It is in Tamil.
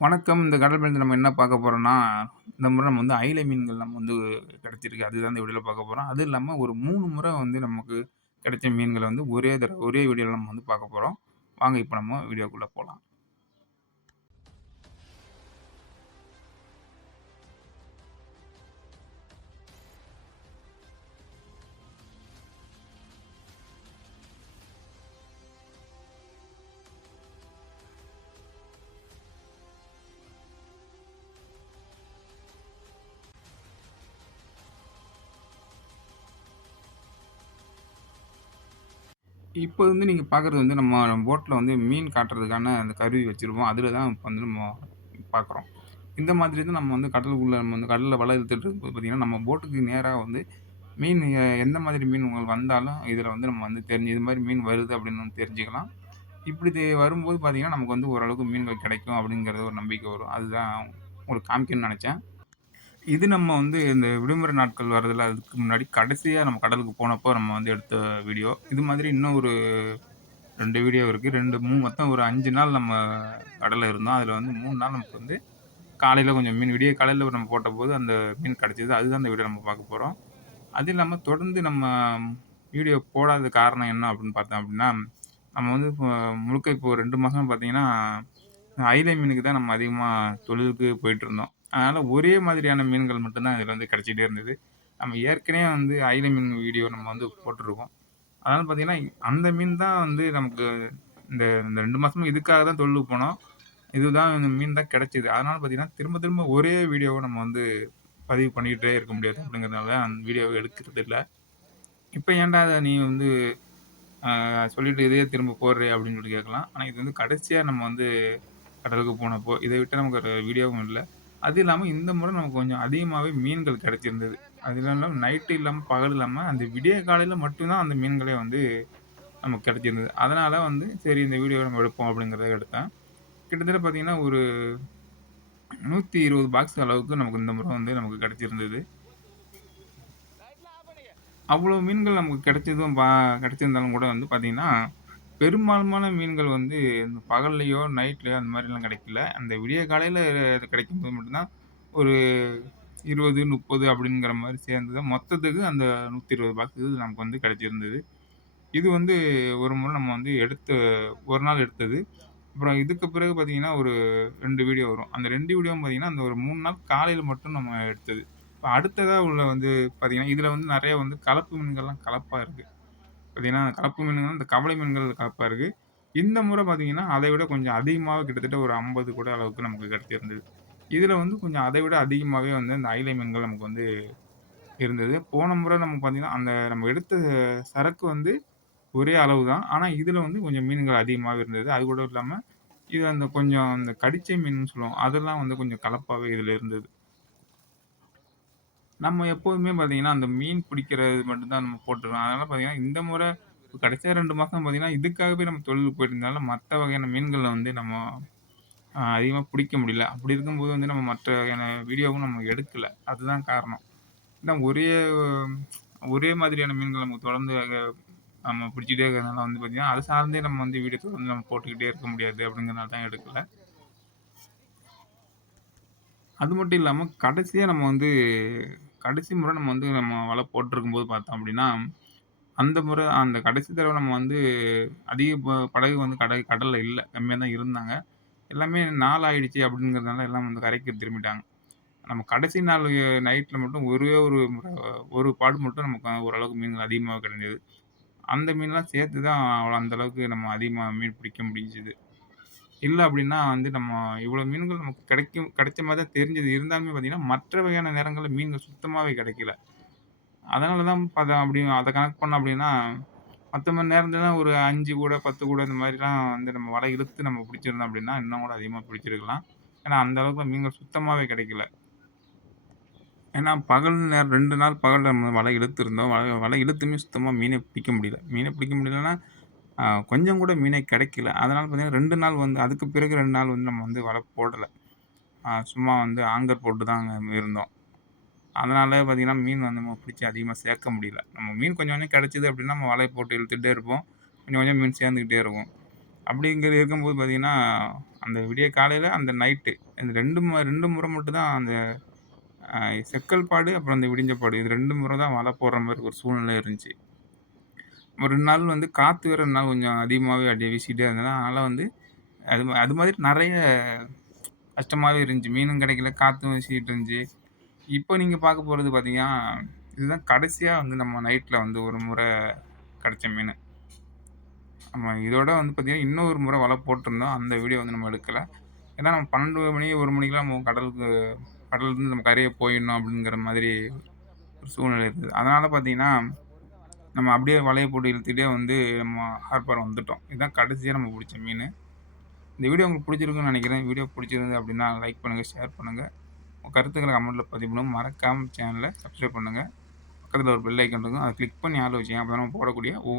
வணக்கம். இந்த கடல் பயணத்துல நம்ம என்ன பார்க்க போகிறோம்னா இந்த முறை நம்ம வந்து அயிலை மீன்கள் நம்ம வந்து கிடச்சிருக்கு. அதுதான் இந்த வீடியோவில் பார்க்க போகிறோம் அதுவும் இல்லாமல் ஒரு மூணு முறை வந்து நமக்கு கிடைச்ச மீன்களை வந்து ஒரே தர ஒரே வீடியோவில் நம்ம வந்து பார்க்க போகிறோம் வாங்க இப்போ நம்ம வீடியோக்குள்ளே போகலாம் இப்போ வந்து நீங்கள் பார்க்குறது வந்து நம்ம போட்டில் வந்து மீன் காட்டுறதுக்கான அந்த கருவி வச்சுருப்போம் அதில் தான் இப்போ வந்து நம்ம பார்க்குறோம். இந்த மாதிரி தான் நம்ம வந்து கடலுக்குள்ளே நம்ம வந்து கடலில் வலை இழுத்துட்டு இருக்கும்போது பார்த்தீங்கன்னா, நம்ம போட்டுக்கு நேராக வந்து மீன் எந்த மாதிரி மீன் உங்களுக்கு வந்தாலும் இதில் வந்து நம்ம வந்து தெரிஞ்சு இது மாதிரி மீன் வருது அப்படின்னு வந்து தெரிஞ்சுக்கலாம். இப்படி தெ வரும்போது பார்த்திங்கன்னா நமக்கு வந்து ஓரளவுக்கு மீன்கள் கிடைக்கும் அப்படிங்கிறது ஒரு நம்பிக்கை வரும். அதுதான் உங்களுக்கு காமிக்கணும்னு நினச்சேன் இது நம்ம வந்து இந்த விடுமுறை நாட்கள் வரதில் அதுக்கு முன்னாடி கடைசியாக நம்ம கடலுக்கு போனப்போ நம்ம வந்து எடுத்த வீடியோ. இது மாதிரி இன்னும் ஒரு ரெண்டு வீடியோ இருக்குது ரெண்டு மூணு மொத்தம் ஒரு அஞ்சு நாள் நம்ம கடலில் இருந்தோம். அதில் வந்து மூணு நாள் நமக்கு வந்து காலையில் கொஞ்சம் மீன் விடிய காலையில் நம்ம போட்டபோது அந்த மீன் கிடச்சிது அதுதான் அந்த வீடியோ நம்ம பார்க்க போகிறோம் அது இல்லாமல் தொடர்ந்து நம்ம வீடியோ போடாத காரணம் என்ன அப்படின்னு பார்த்தோம் அப்படின்னா, நம்ம வந்து இப்போ முழுக்க இப்போ ரெண்டு மாதம் பார்த்தீங்கன்னா, ஐலை மீனுக்கு தான் நம்ம அதிகமாக தொழிலுக்கு போயிட்டுருந்தோம். அதனால் ஒரே மாதிரியான மீன்கள் மட்டும்தான் இதில் வந்து கிடைச்சிட்டே இருந்தது. நம்ம ஏற்கனவே வந்து அயில மீன் வீடியோ நம்ம வந்து போட்டிருக்கோம் அதனால் பார்த்தீங்கன்னா, அந்த மீன் தான் வந்து நமக்கு இந்த இந்த ரெண்டு மாதமும் இதுக்காக தான் தொழிலுக்கு போனோம். இதுதான் இந்த மீன் தான் கிடச்சிது அதனால் பார்த்தீங்கன்னா, திரும்ப திரும்ப ஒரே வீடியோவை நம்ம வந்து பதிவு பண்ணிக்கிட்டே இருக்க முடியாது அப்படிங்கிறதுனால தான் அந்த வீடியோவை எடுக்கிறது இல்லை இப்போ ஏன்டா அதை நீ வந்து சொல்லிட்டு இதையே திரும்ப போடுறே அப்படின்னு சொல்லி கேட்கலாம். ஆனால் இது வந்து கடைசியாக நம்ம வந்து கடலுக்கு போனப்போ, இதை விட்டு நமக்கு ஒரு வீடியோவும் இல்லை அது இல்லாமல் இந்த முறை நமக்கு கொஞ்சம் அதிகமாகவே மீன்கள் கிடைச்சிருந்தது. அது இல்லாமல் நைட்டு இல்லாமல் பகல் இல்லாமல் அந்த விடிய காலையில் மட்டும் தான் அந்த மீன்களே வந்து நமக்கு கிடைச்சிருந்தது. அதனால் வந்து சரி இந்த வீடியோவை நம்ம எடுப்போம் அப்படிங்கிறத எடுத்தேன். கிட்டத்தட்ட பார்த்திங்கன்னா ஒரு 120 பாக்ஸ் அளவுக்கு நமக்கு இந்த முறை வந்து நமக்கு கிடச்சிருந்தது அவ்வளோ மீன்கள் நமக்கு கிடைச்சதும் பா கிடச்சிருந்தாலும் கூட வந்து பார்த்திங்கன்னா பெரும்பாலுமான மீன்கள் வந்து இந்த பகல்லையோ, நைட்லையோ அந்த மாதிரிலாம் கிடைக்கல. அந்த விடிய காலையில் கிடைக்கும்போது போது மட்டும்தான் ஒரு 20, 30 அப்படிங்கிற மாதிரி சேர்ந்து தான் மொத்தத்துக்கு அந்த 120 பாக்ஸ் நமக்கு வந்து கிடைச்சிருந்தது. இது வந்து ஒரு முறை நம்ம வந்து எடுத்த ஒரு நாள் எடுத்தது. அப்புறம் இதுக்கு பிறகு பார்த்தீங்கன்னா, ஒரு ரெண்டு வீடியோ வரும். அந்த ரெண்டு வீடியோவும் பார்த்தீங்கன்னா, அந்த ஒரு மூணு நாள் காலையில் மட்டும் நம்ம எடுத்தது. இப்போ அடுத்ததாக உள்ள வந்து பார்த்தீங்கன்னா, இதில் வந்து நிறைய வந்து கலப்பு மீன்கள்லாம் கலப்பாக இருக்குது பார்த்தீங்கன்னா, கலப்பு மீன்கள் இந்த கவலை மீன்கள் கலப்பாக இருக்குது இந்த முறை பார்த்தீங்கன்னா, அதை விட கொஞ்சம் அதிகமாக கிட்டத்தட்ட ஒரு 50 கூட அளவுக்கு நமக்கு கிடைச்சிருந்தது. இதில் வந்து கொஞ்சம் அதை விட அதிகமாகவே வந்து அந்த அயிலை மீன்கள் நமக்கு வந்து இருந்தது. போன முறை நம்ம பார்த்தீங்கன்னா, அந்த நம்ம எடுத்த சரக்கு வந்து ஒரே அளவு தான். ஆனால் இதில் வந்து கொஞ்சம் மீன்கள் அதிகமாக இருந்தது. அது கூட இல்லாமல் இது அந்த கொஞ்சம் அந்த கடிச்சை மீன் சொல்லுவோம். அதெல்லாம் வந்து கொஞ்சம் கலப்பாகவே இதில் இருந்தது. நம்ம எப்போதுமே பார்த்தீங்கன்னா, அந்த மீன் பிடிக்கிறது மட்டும் தான் நம்ம போட்டுருக்கோம். அதனால பார்த்தீங்கன்னா, இந்த முறை கடைசியா 2 மாசம் பார்த்தீங்கன்னா, இதுக்காகவே நம்ம தொழிலுக்கு போயிருந்தனால, மத்த வகையான மீன்கள வந்து நம்ம அ அதிகமா பிடிக்க முடியல. அப்படி இருக்கும்போது வந்து நம்ம மற்ற வகையான வீடியோவும் நம்ம எடுக்கல. அதுதான் காரணம். ஏன்னா ஒரே ஒரே மாதிரியான மீன்கள் நமக்கு தொடர்ந்து நம்ம பிடிச்சிட்டே இருக்கிறதுனால வந்து பார்த்தீங்கன்னா, அது சார்ந்தே நம்ம வந்து வீடியோ தொடர்ந்து நம்ம போட்டுக்கிட்டே இருக்க முடியாது அப்படிங்கிறனால தான் எடுக்கல. அது மட்டும் இல்லாம கடைசியா நம்ம வந்து கடைசி முறை நம்ம வந்து நம்ம வலை போட்டிருக்கும்போது பார்த்தோம் அப்படின்னா, அந்த முறை அந்த கடைசி தடவை நம்ம வந்து அதிக ப படகு வந்து கடல் கடலில் இல்லை கம்மியாக தான் இருந்தாங்க. எல்லாமே நாள் ஆயிடுச்சு அப்படிங்கிறதுனால எல்லாம் வந்து கரைக்கு திரும்பிட்டாங்க. நம்ம கடைசி நாள் நைட்டில் மட்டும் ஒரே ஒரு முறை ஒரு பாடு மட்டும் நமக்கு ஓரளவுக்கு மீன்கள் அதிகமாக கிடைஞ்சது அந்த மீன்லாம் சேர்த்து தான் அவ்வளோ அந்த அளவுக்கு நம்ம அதிகமாக மீன் பிடிக்க முடிஞ்சது. இல்லை அப்படின்னா வந்து நம்ம இவ்வளோ மீன்கள் நமக்கு கிடைக்கும் கிடைச்ச மாதிரி தான் தெரிஞ்சது. இருந்தாலுமே பார்த்தீங்கன்னா, மற்ற வகையான நேரங்களில் மீன்கள் சுத்தமாகவே கிடைக்கல. அதனால தான் அதை அப்படி அதை கணக்கு பண்ணோம் அப்படின்னா, மற்ற மணி நேரத்துலாம் ஒரு அஞ்சு கூட, 10 கூட இந்த மாதிரிலாம் வந்து நம்ம வலை இழுத்து நம்ம பிடிச்சிருந்தோம் அப்படின்னா, இன்னும் கூட அதிகமாக பிடிச்சிருக்கலாம். ஏன்னா அந்த அளவுக்கு மீன்கள் சுத்தமாகவே கிடைக்கல. ஏன்னா பகல் நேரம் ரெண்டு நாள் பகலில் நம்ம வலை இழுத்துருந்தோம். வலை வலை இழுத்துமே சுத்தமாக மீனை பிடிக்க முடியல. மீனை பிடிக்க முடியலன்னா, கொஞ்சம் கூட மீனே கிடைக்கல. அதனால் பார்த்திங்கன்னா ரெண்டு நாள் வந்து அதுக்கு பிறகு ரெண்டு நாள் வந்து நம்ம வந்து வலை போடல. சும்மா வந்து ஆங்கர் போட்டு தான் இருந்தோம். அதனால் பார்த்தீங்கன்னா, மீன் வந்து நம்ம பிடிச்சி அதிகமாக சேர்க்க முடியல. நம்ம மீன் கொஞ்சம் கொஞ்சம் கிடச்சிது அப்படின்னா, நம்ம வலை போட்டு இழுத்துட்டே இருப்போம். கொஞ்சம் கொஞ்சம் மீன் சேர்ந்துக்கிட்டே இருக்கும். அப்படிங்கிறது இருக்கும்போது பார்த்திங்கன்னா அந்த விடிய காலையில் அந்த நைட்டு இந்த ரெண்டு ம ரெண்டு முறை மட்டும் தான் அந்த செக்கல் செக்கல்பாடு, அப்புறம் அந்த விடிஞ்சபாடு இது ரெண்டு முறை தான் வலை போடுற மாதிரி ஒரு சூழ்நிலை இருந்துச்சு. ஒரு நாள் வந்து காற்று வேறு ரெண்டு நாள் கொஞ்சம் அதிகமாகவே அடி வீசிட்டே இருந்தது. அதனால் வந்து அது அது மாதிரி நிறைய கஷ்டமாகவே இருந்துச்சு. மீனும் கிடைக்கல, காற்றும் வீசிக்கிட்டு இருந்துச்சு. இப்போ நீங்கள் பார்க்க போகிறது பார்த்தீங்கன்னா, இதுதான் கடைசியாக வந்து நம்ம நைட்டில் வந்து ஒரு முறை கிடைச்ச மீன் ஆமாம் இதோட வந்து பார்த்திங்கன்னா இன்னொரு முறை வலை போட்டிருந்தோம். அந்த வீடியோ வந்து நம்ம எடுக்கலை ஏன்னா நம்ம 12 மணி, ஒரு மணிக்கெல்லாம் நம்ம கடலுக்கு கடல்லருந்து நம்ம கரையை போயிடணும் அப்படிங்கிற மாதிரி ஒரு சூழ்நிலை இருக்குது அதனால் பார்த்தீங்கன்னா, நம்ம அப்படியே வலையை போட்டு இழுத்துட்டே வந்து நம்ம ஹார்பர் வந்துட்டோம். இதுதான் கடைசியாக நம்ம பிடிச்ச மீன் இந்த வீடியோ உங்களுக்கு பிடிச்சிருக்குன்னு நினைக்கிறேன் வீடியோ பிடிச்சிருந்து அப்படின்னா லைக் பண்ணுங்கள் ஷேர் பண்ணுங்கள் உங்கள் கருத்துக்களை கமெண்ட்டில் பதிவு பண்ணுங்க. மறக்காமல் சேனல சப்ஸ்கிரைப் பண்ணுங்கள் பக்கத்தில் ஒரு பெல் ஐக்கன் இருக்கும். அதை கிளிக் பண்ணி ஆள் வச்சுங்க அப்போ நம்ம போடக்கூடிய ஒவ்வொரு